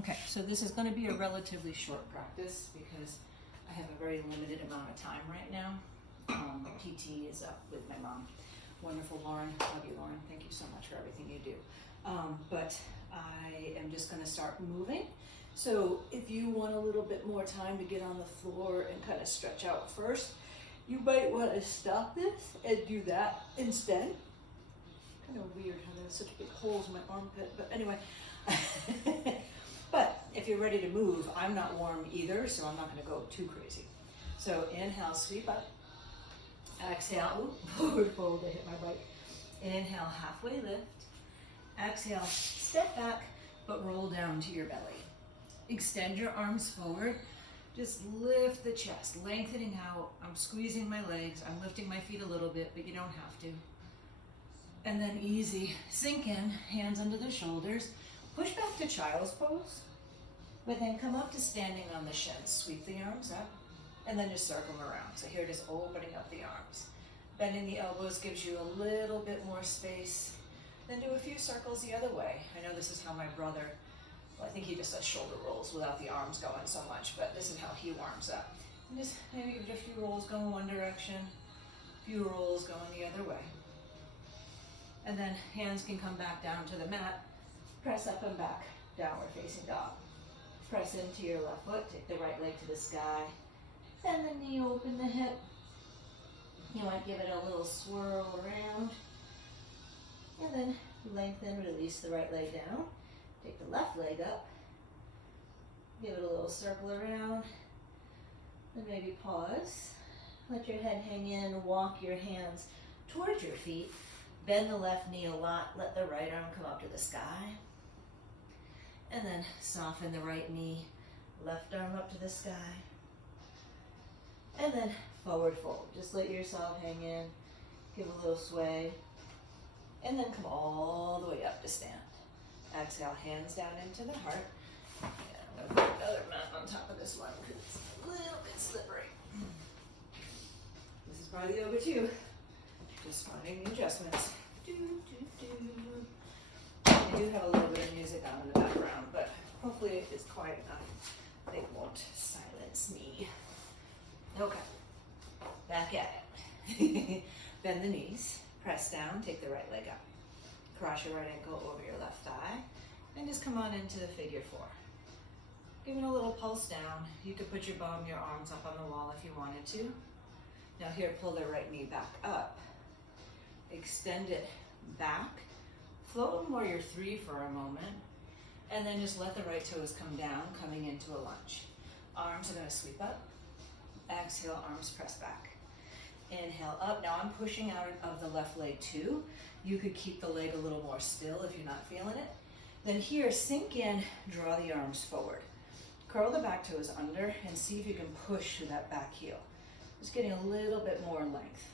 Okay, so this is going to be a relatively short practice because I have a very limited amount of time right now. PT is up with my mom. Wonderful Lauren, love you Lauren, thank you so much for everything you do. But I am just going to start moving. So if you want a little bit more time to get on the floor and kind of stretch out first, you might want to stop this and do that instead. Kind of weird how there's such big holes in my armpit, but anyway. But if you're ready to move, I'm not warm either, so I'm not going to go too crazy. So inhale, sweep up. Exhale, forward fold, I hit my bike. Inhale, halfway lift. Exhale, step back, but roll down to your belly. Extend your arms forward. Just lift the chest, lengthening out. I'm squeezing my legs. I'm lifting my feet a little bit, but you don't have to. And then easy, sink in, hands under the shoulders. Push back to child's pose, but then come up to standing on the shins. Sweep the arms up, and then just circle them around. So here, just opening up the arms. Bending the elbows gives you a little bit more space. Then do a few circles the other way. I know this is how my brother, well, I think he just does shoulder rolls without the arms going so much, but this is how he warms up. And just maybe give it a few rolls going one direction, a few rolls going the other way. And then hands can come back down to the mat. Press up and back, downward facing dog. Press into your left foot, take the right leg to the sky. Send the knee, open the hip. You might give it a little swirl around. And then lengthen, release the right leg down. Take the left leg up. Give it a little circle around. Then maybe pause. Let your head hang in, walk your hands towards your feet. Bend the left knee a lot, let the right arm come up to the sky. And then soften the right knee, left arm up to the sky. And then forward fold. Just let yourself hang in, give a little sway. And then come all the way up to stand. Exhale, hands down into the heart. And I'm going to put another mat on top of this one because it's a little bit slippery. This is probably yoga too. Just finding the adjustments. I do have a little bit of music on in the background, but hopefully it is quiet enough. They won't silence me. Okay, back at it. Bend the knees, press down, take the right leg up. Cross your right ankle over your left thigh, and just come on into the figure four. Give it a little pulse down. You could put your arms up on the wall if you wanted to. Now here, pull the right knee back up. Extend it back. Float in warrior three for a moment. And then just let the right toes come down, coming into a lunge. Arms are gonna sweep up. Exhale, arms press back. Inhale up. Now I'm pushing out of the left leg too. You could keep the leg a little more still if you're not feeling it. Then here, sink in, draw the arms forward. Curl the back toes under and see if you can push through that back heel. Just getting a little bit more length.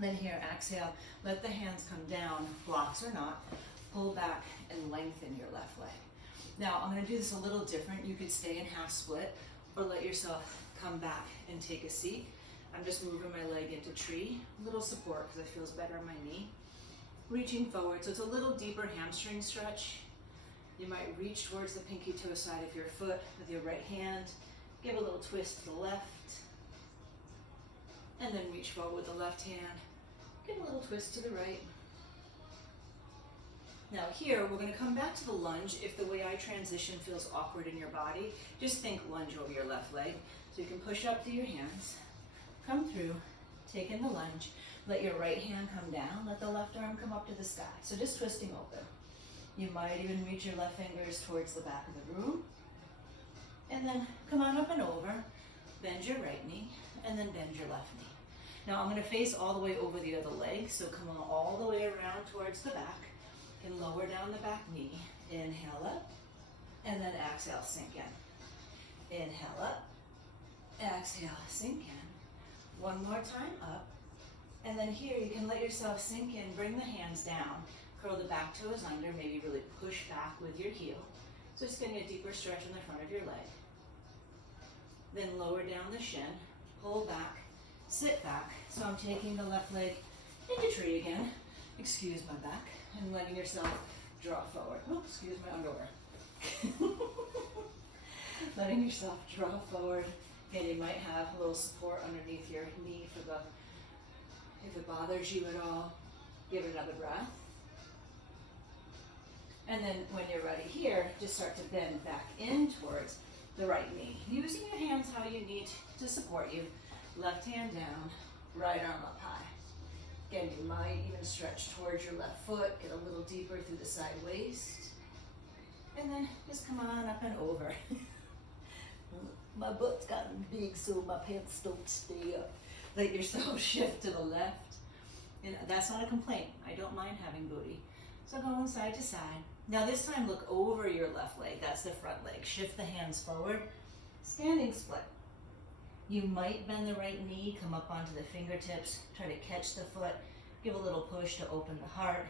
Then here, exhale, let the hands come down, blocks or not, pull back and lengthen your left leg. Now, I'm gonna do this a little different. You could stay in half split or let yourself come back and take a seat. I'm just moving my leg into tree, a little support because it feels better on my knee. Reaching forward, so it's a little deeper hamstring stretch. You might reach towards the pinky toe side of your foot with your right hand. Give a little twist to the left. And then reach forward with the left hand. Give a little twist to the right. Now here, we're gonna come back to the lunge. If the way I transition feels awkward in your body, just think lunge over your left leg. So you can push up through your hands, come through, take in the lunge, let your right hand come down, let the left arm come up to the sky. So just twisting open. You might even reach your left fingers towards the back of the room. And then come on up and over, bend your right knee, and then bend your left knee. Now I'm gonna face all the way over the other leg, so come on all the way around towards the back, and lower down the back knee. Inhale up, and then exhale, sink in. Inhale up, exhale, sink in. One more time up, and then here you can let yourself sink in, bring the hands down, curl the back toes under, maybe really push back with your heel. So just getting a deeper stretch in the front of your leg. Then lower down the shin, pull back, sit back. So I'm taking the left leg into tree again. Excuse my back. And letting yourself draw forward. Oh, excuse my underwear. letting yourself draw forward. And you might have a little support underneath your knee for the, if it bothers you at all. Give it another breath. And then when you're ready here, just start to bend back in towards the right knee. Using your hands how you need to support you. Left hand down, right arm up high. Again, you might even stretch towards your left foot, get a little deeper through the side waist. And then just come on up and over. My butt's gotten big so my pants don't stay up. Let yourself shift to the left. And that's not a complaint. I don't mind having booty. So going side to side. Now this time look over your left leg. That's the front leg. Shift the hands forward. Standing split. You might bend the right knee, come up onto the fingertips, try to catch the foot, give a little push to open the heart.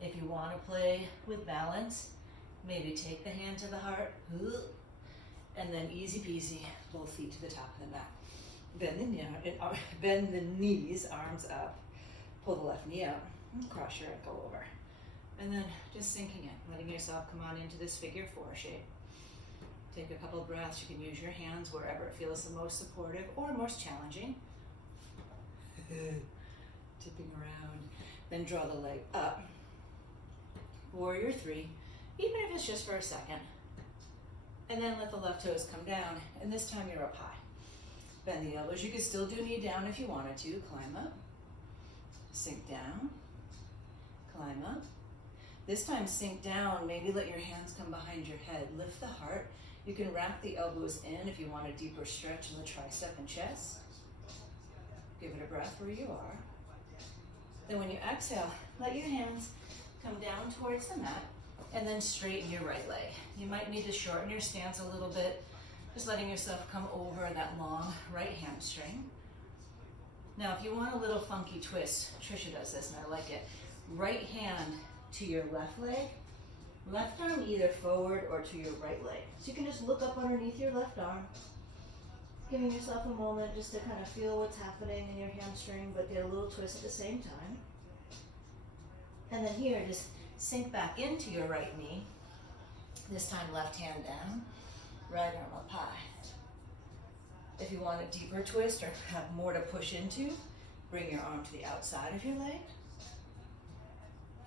If you want to play with balance, maybe take the hand to the heart, and then easy peasy, both feet to the top of the mat. Bend the knees, arms up, pull the left knee out, and cross your ankle over. And then just sinking in, letting yourself come on into this figure four shape. Take a couple of breaths. You can use your hands wherever it feels the most supportive or most challenging. Tipping around. Then draw the leg up. Warrior three, even if it's just for a second. And then let the left toes come down. And this time you're up high. Bend the elbows. You can still do knee down if you wanted to. Climb up. Sink down. Climb up. This time sink down. Maybe let your hands come behind your head. Lift the heart. You can wrap the elbows in if you want a deeper stretch in the tricep and chest. Give it a breath where you are. Then when you exhale, let your hands come down towards the mat and then straighten your right leg. You might need to shorten your stance a little bit, just letting yourself come over that long right hamstring. Now, if you want a little funky twist, Trisha does this and I like it. Right hand to your left leg, left arm either forward or to your right leg. So you can just look up underneath your left arm, giving yourself a moment just to kind of feel what's happening in your hamstring, but get a little twist at the same time. And then here, just sink back into your right knee. This time left hand down, right arm up high. If you want a deeper twist or have more to push into, bring your arm to the outside of your leg.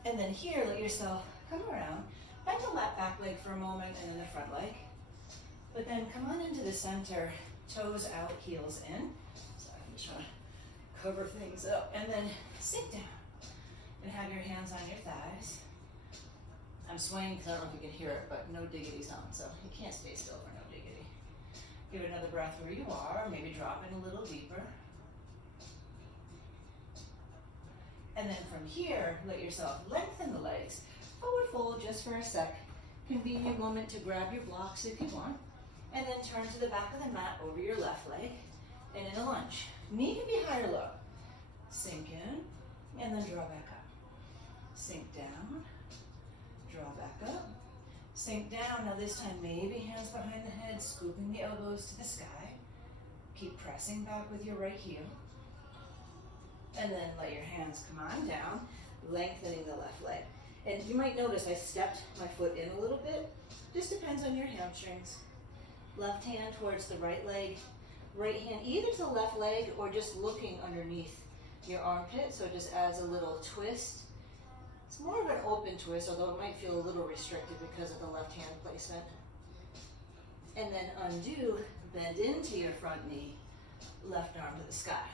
And then here, let yourself come around. Bend the left back leg for a moment and then the front leg. But then come on into the center, toes out, heels in. Sorry, I'm just trying to cover things up. And then sink down and have your hands on your thighs. I'm swaying because I don't know if you can hear it, but no diggity's on, so you can't stay still for no diggity. Give it another breath where you are, maybe drop in a little deeper. And then from here, let yourself lengthen the legs. Forward fold just for a sec. Convenient moment to grab your blocks if you want. And then turn to the back of the mat over your left leg and in a lunge. Knee can be high or low. Sink in and then draw back up. Sink down, draw back up. Sink down. Now this time maybe hands behind the head, scooping the elbows to the sky. Keep pressing back with your right heel. And then let your hands come on down, lengthening the left leg. And you might notice I stepped my foot in a little bit. Just depends on your hamstrings. Left hand towards the right leg. Right hand either to the left leg or just looking underneath your armpit. So it just adds a little twist. It's more of an open twist, although it might feel a little restricted because of the left hand placement. And then undo, bend into your front knee, left arm to the sky.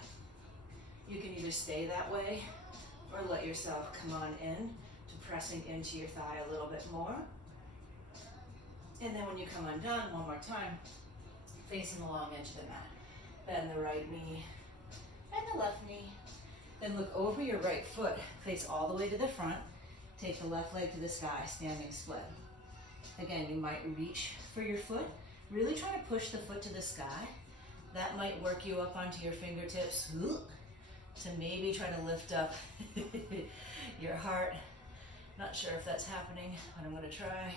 You can either stay that way or let yourself come on in to pressing into your thigh a little bit more. And then when you come undone, one more time, facing the long edge of the mat. Bend the right knee and the left knee. Then look over your right foot, face all the way to the front. Take the left leg to the sky, standing split. Again, you might reach for your foot. Really try to push the foot to the sky. That might work you up onto your fingertips to maybe try to lift up your heart. Not sure if that's happening, but I'm gonna try.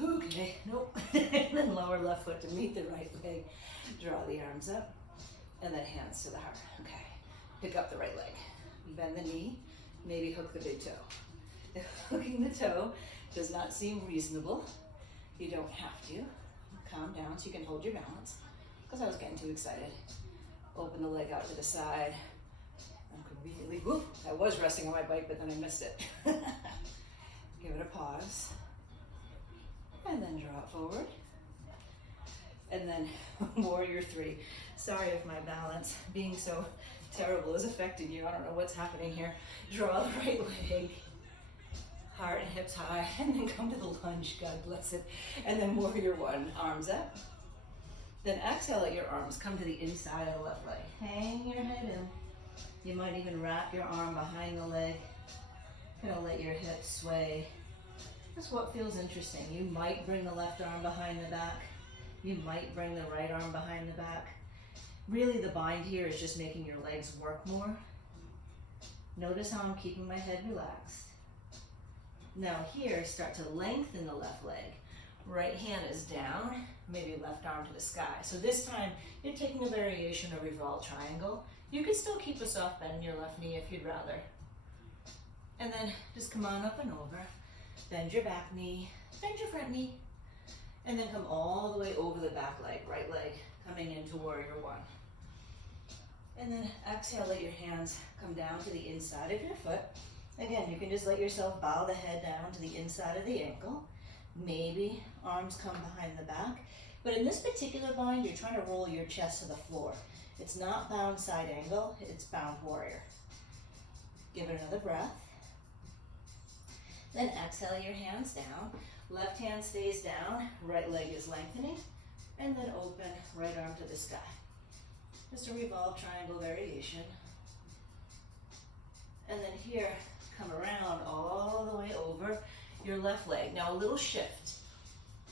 Okay, nope. And then lower left foot to meet the right leg. Draw the arms up, and then hands to the heart. Okay, pick up the right leg. Bend the knee, maybe hook the big toe. If hooking the toe does not seem reasonable, you don't have to. calm down so you can hold your balance, because I was getting too excited. Open the leg out to the side. And conveniently, whoop, I was resting on my bike, but then I missed it. Give it a pause. And then draw it forward. And then warrior three. Sorry if my balance being so terrible is affecting you. I don't know what's happening here. Draw the right leg. Heart and hips high, and then come to the lunge, God bless it. And then warrior one, arms up. Then exhale, let your arms come to the inside of the left leg. Hang your head in. You might even wrap your arm behind the leg. Kind of let your hips sway. That's what feels interesting. You might bring the left arm behind the back. You might bring the right arm behind the back. Really, the bind here is just making your legs work more. Notice how I'm keeping my head relaxed. Now here, start to lengthen the left leg. Right hand is down, maybe left arm to the sky. So this time, you're taking a variation of Revolve Triangle. You can still keep a soft bend in your left knee if you'd rather. And then just come on up and over. Bend your back knee, bend your front knee, and then come all the way over the back leg, right leg, coming into warrior one. And then exhale, let your hands come down to the inside of your foot. Again, you can just let yourself bow the head down to the inside of the ankle. Maybe arms come behind the back. But in this particular bind, you're trying to roll your chest to the floor. It's not bound side angle, it's bound warrior. Give it another breath. Then exhale your hands down. Left hand stays down, right leg is lengthening. And then open, right arm to the sky. Just a revolve triangle variation. And then here, come around all the way over your left leg. Now a little shift.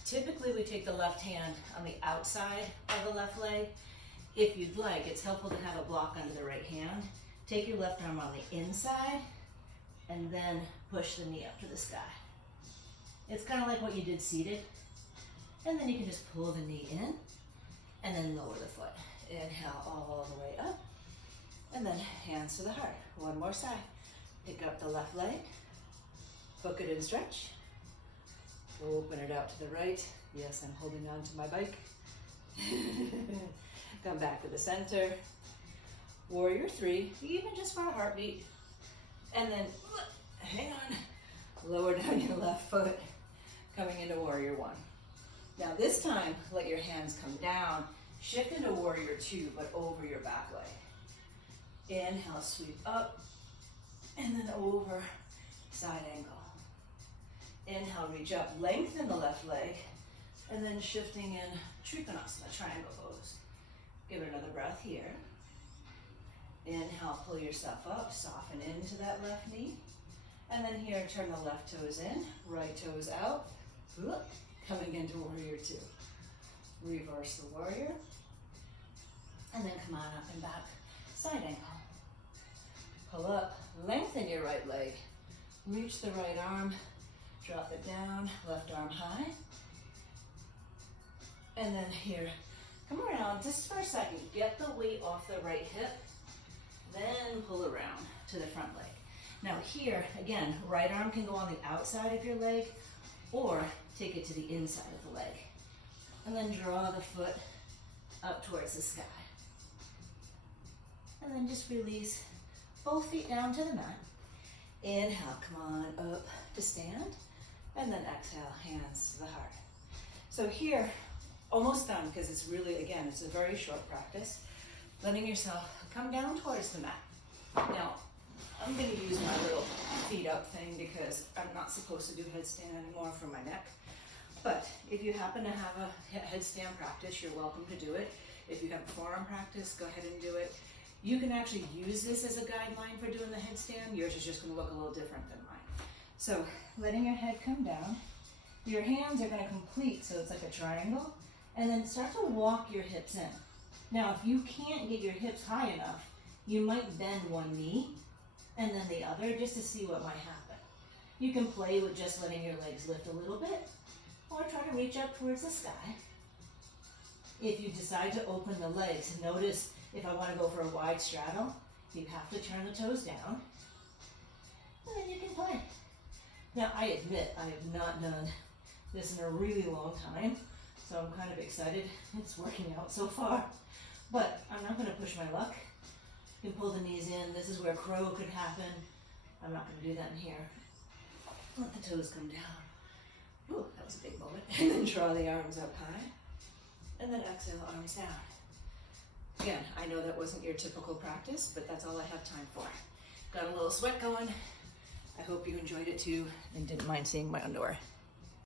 Typically we take the left hand on the outside of the left leg. If you'd like, it's helpful to have a block under the right hand. Take your left arm on the inside and then push the knee up to the sky. It's kind of like what you did seated. And then you can just pull the knee in and then lower the foot. Inhale all the way up. And then hands to the heart. One more side. Pick up the left leg. Hook it and stretch. Open it out to the right. Yes, I'm holding on to my bike. Come back to the center. Warrior three, even just for a heartbeat. And then, hang on. Lower down your left foot. Coming into warrior one. Now this time, let your hands come down. Shift into warrior two, but over your back leg. Inhale, sweep up, and then over, side angle. Inhale, reach up, lengthen the left leg, and then shifting in Trikonasana, triangle pose. Give it another breath here. Inhale, pull yourself up, soften into that left knee. And then here, turn the left toes in, right toes out, coming into warrior two. Reverse the warrior, and then come on up and back, side angle. Pull up, lengthen your right leg, reach the right arm, drop it down, left arm high. And then here, come around just for a second, get the weight off the right hip, then pull around to the front leg. Now here, again, right arm can go on the outside of your leg or take it to the inside of the leg. And then draw the foot up towards the sky. And then just release both feet down to the mat. Inhale, come on up to stand. And then exhale, hands to the heart. So here, almost done because it's really, again, it's a very short practice. Letting yourself come down towards the mat. Now, I'm going to use my little feet up thing because I'm not supposed to do headstand anymore for my neck. But if you happen to have a headstand practice, you're welcome to do it. If you have a forearm practice, go ahead and do it. You can actually use this as a guideline for doing the headstand. Yours is just going to look a little different than mine. So letting your head come down, your hands are going to complete, so it's like a triangle, and then start to walk your hips in. Now, if you can't get your hips high enough, you might bend one knee and then the other just to see what might happen. You can play with just letting your legs lift a little bit, or try to reach up towards the sky. If you decide to open the legs, notice if I want to go for a wide straddle, you have to turn the toes down, and then you can play. Now, I admit I have not done this in a really long time, So I'm kind of excited. It's working out so far. But I'm not going to push my luck. You can pull the knees in. This is where crow could happen. I'm not going to do that in here. Let the toes come down. Ooh, that was a big moment. And then draw the arms up high. And then exhale, arms down. Again, I know that wasn't your typical practice, but that's all I have time for. Got a little sweat going. I hope you enjoyed it too and didn't mind seeing my underwear.